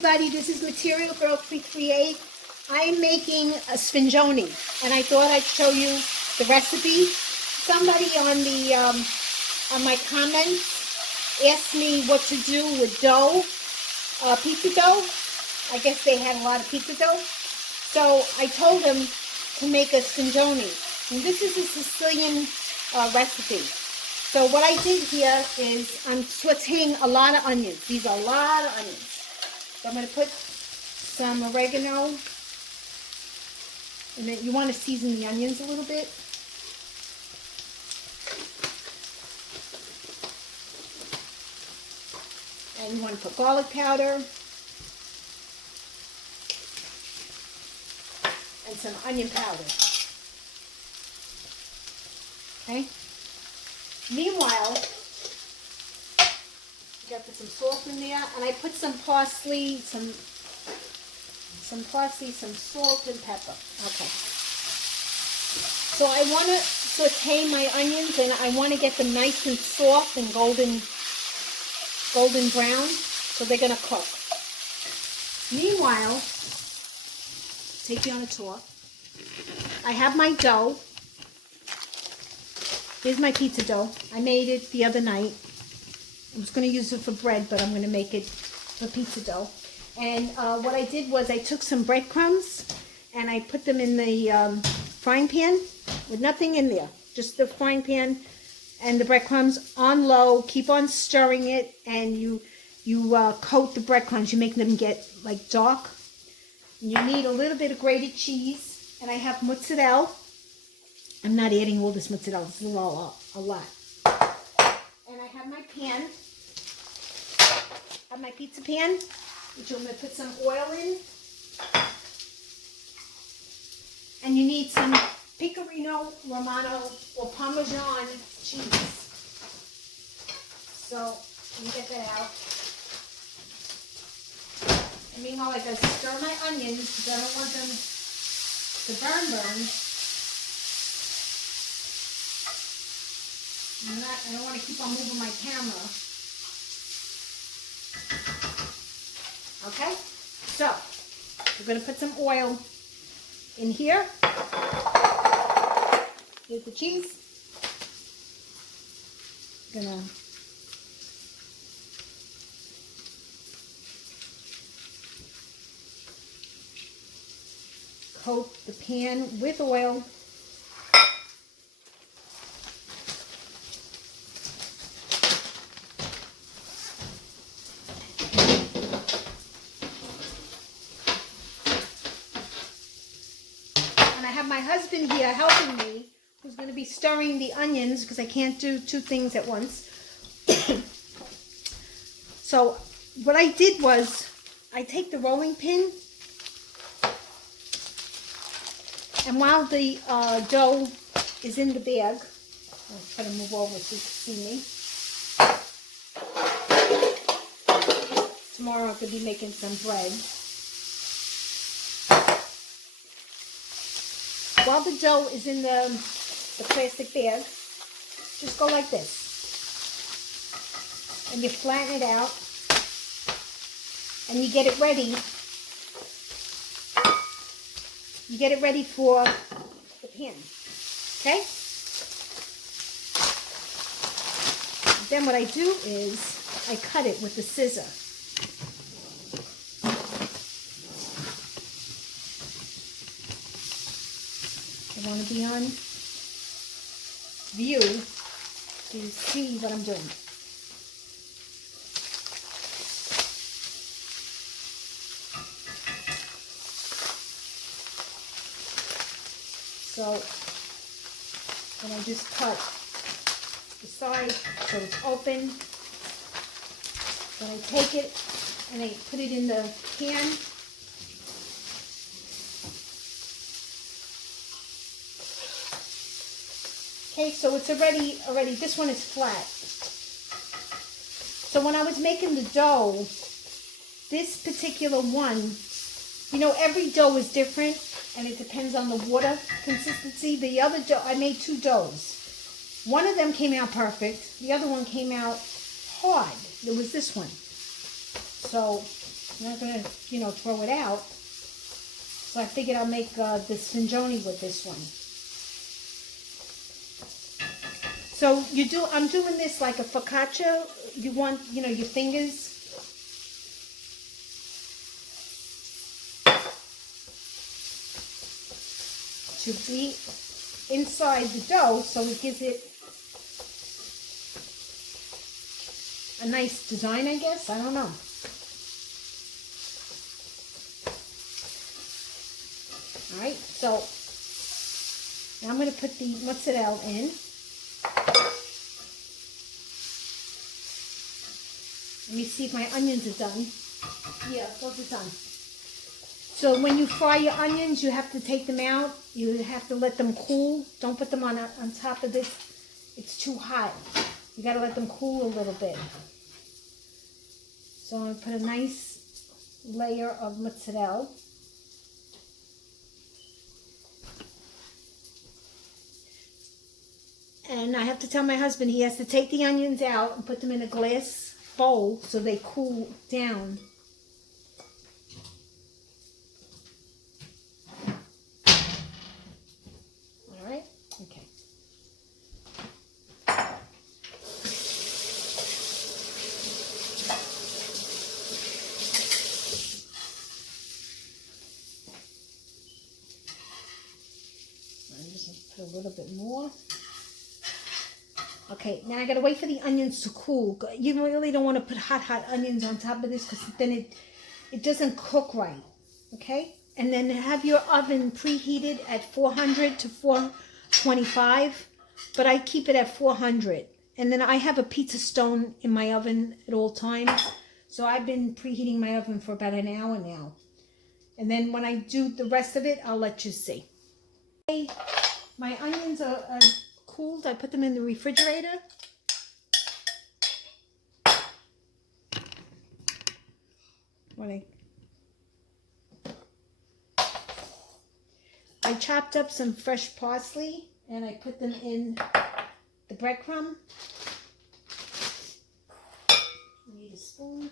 Everybody, this is Material Girl 338. I'm making a Sfincione, and I thought I'd show you the recipe. Somebody on my comments asked me what to do with dough, pizza dough. I guess they had a lot of pizza dough, so I told them to make a Sfincione. And this is a Sicilian recipe. So what I did here is I'm sauteing a lot of onions. These are a lot of onions. So I'm going to put some oregano, and then you want to season the onions a little bit. And you want to put garlic powder and some onion powder. Okay. Meanwhile, got to put some salt in there, and I put some parsley, some parsley, some salt and pepper. Okay. So I want to saute my onions, and I want to get them nice and soft and golden brown, so they're going to cook. Meanwhile, take you on a tour. I have my dough. Here's my pizza dough. I made it the other night. I was going to use it for bread, but I'm going to make it for pizza dough. And what I did was I took some breadcrumbs and I put them in the frying pan with nothing in there. Just the frying pan and the breadcrumbs on low. Keep on stirring it, and you coat the breadcrumbs. You make them get like dark. And you need a little bit of grated cheese. And I have mozzarella. I'm not adding all this mozzarella. This is a lot. And I have my pan. I have my pizza pan, which I'm going to put some oil in. And you need some Pecorino Romano or Parmesan cheese. So, let me get that out. And meanwhile, I got to stir my onions because I don't want them to burn. I don't want to keep on moving my camera. Okay, so we're going to put some oil in here. Here's the cheese. I'm going to coat the pan with oil. I have my husband here helping me, who's going to be stirring the onions because I can't do two things at once. So what I did was I take the rolling pin, and while the dough is in the bag, I'll try to move over so you can see me. Tomorrow I'm going to be making some bread. While the dough is in the plastic bag, just go like this. And you flatten it out. And you get it ready. You get it ready for the pan. Okay? Then what I do is I cut it with the scissor. I want to be on view to see what I'm doing. So, and I just cut the side so it's open. Then I take it and I put it in the pan. Okay, so it's already, this one is flat. So when I was making the dough, this particular one, you know, every dough is different, and it depends on the water consistency. The other dough, I made two doughs. One of them came out perfect. The other one came out hard. There was this one. So I'm not going to, you know, throw it out. So I figured I'll make the Sfincione with this one. So I'm doing this like a focaccia. You want, you know, your fingers to be inside the dough, so it gives it a nice design, I guess. I don't know. All right, so now I'm going to put the mozzarella in. Let me see if my onions are done. Yeah, those are done. So when you fry your onions, you have to take them out. You have to let them cool. Don't put them on top of this. It's too hot. You got to let them cool a little bit. So I'm going to put a nice layer of mozzarella. And I have to tell my husband he has to take the onions out and put them in a glass bowl so they cool down. All right? Okay. I'm just going to put a little bit more. Okay, now I gotta wait for the onions to cool. You really don't want to put hot onions on top of this because then it doesn't cook right. Okay, and then have your oven preheated at 400 to 425, but I keep it at 400. And then I have a pizza stone in my oven at all times, so I've been preheating my oven for about an hour now. And then when I do the rest of it, I'll let you see. Okay, my onions are cooled. I put them in the refrigerator. I chopped up some fresh parsley and I put them in the breadcrumb. I need a spoon.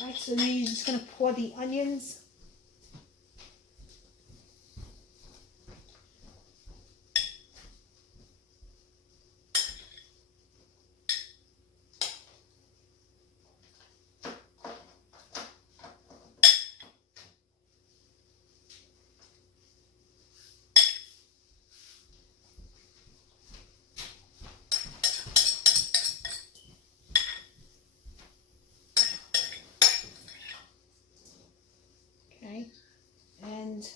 Alright, so now you're just going to pour the onions. Okay, and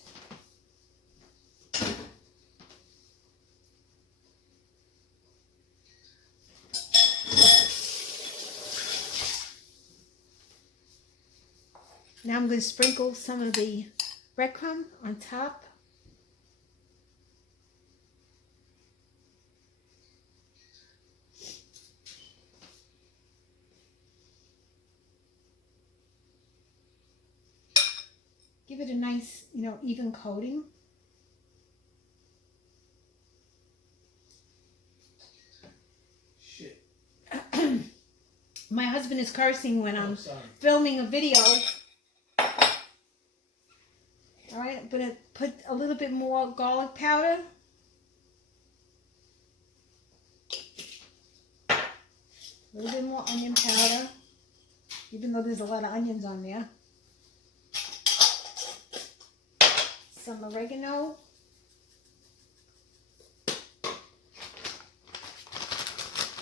now I'm going to sprinkle some of the breadcrumb on top. Give it a nice, you know, even coating. Shit. My husband is cursing when I'm filming a video. All right, I'm going to put a little bit more garlic powder. A little bit more onion powder, even though there's a lot of onions on there. Some oregano.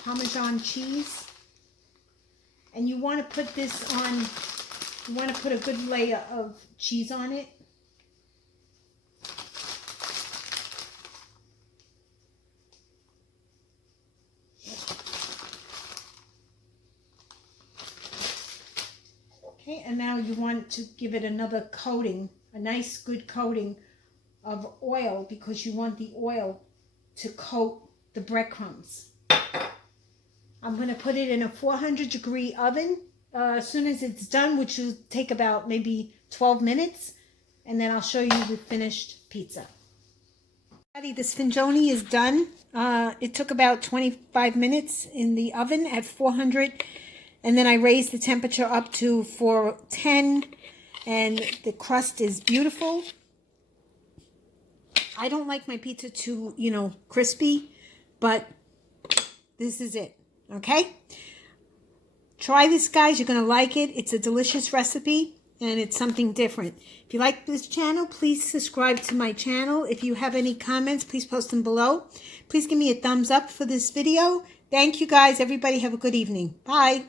Parmesan cheese. And you want to put this on, you want to put a good layer of cheese on it. Okay, and now you want to give it another coating, a nice good coating of oil, because you want the oil to coat the breadcrumbs. I'm going to put it in a 400-degree oven as soon as it's done, which will take about maybe 12 minutes, and then I'll show you the finished pizza. The Sfincione is done. It took about 25 minutes in the oven at 400, and then I raised the temperature up to 410, and the crust is beautiful. I don't like my pizza too, crispy, but this is it, okay? Try this, guys. You're going to like it. It's a delicious recipe, and it's something different. If you like this channel, please subscribe to my channel. If you have any comments, please post them below. Please give me a thumbs up for this video. Thank you, guys. Everybody have a good evening. Bye.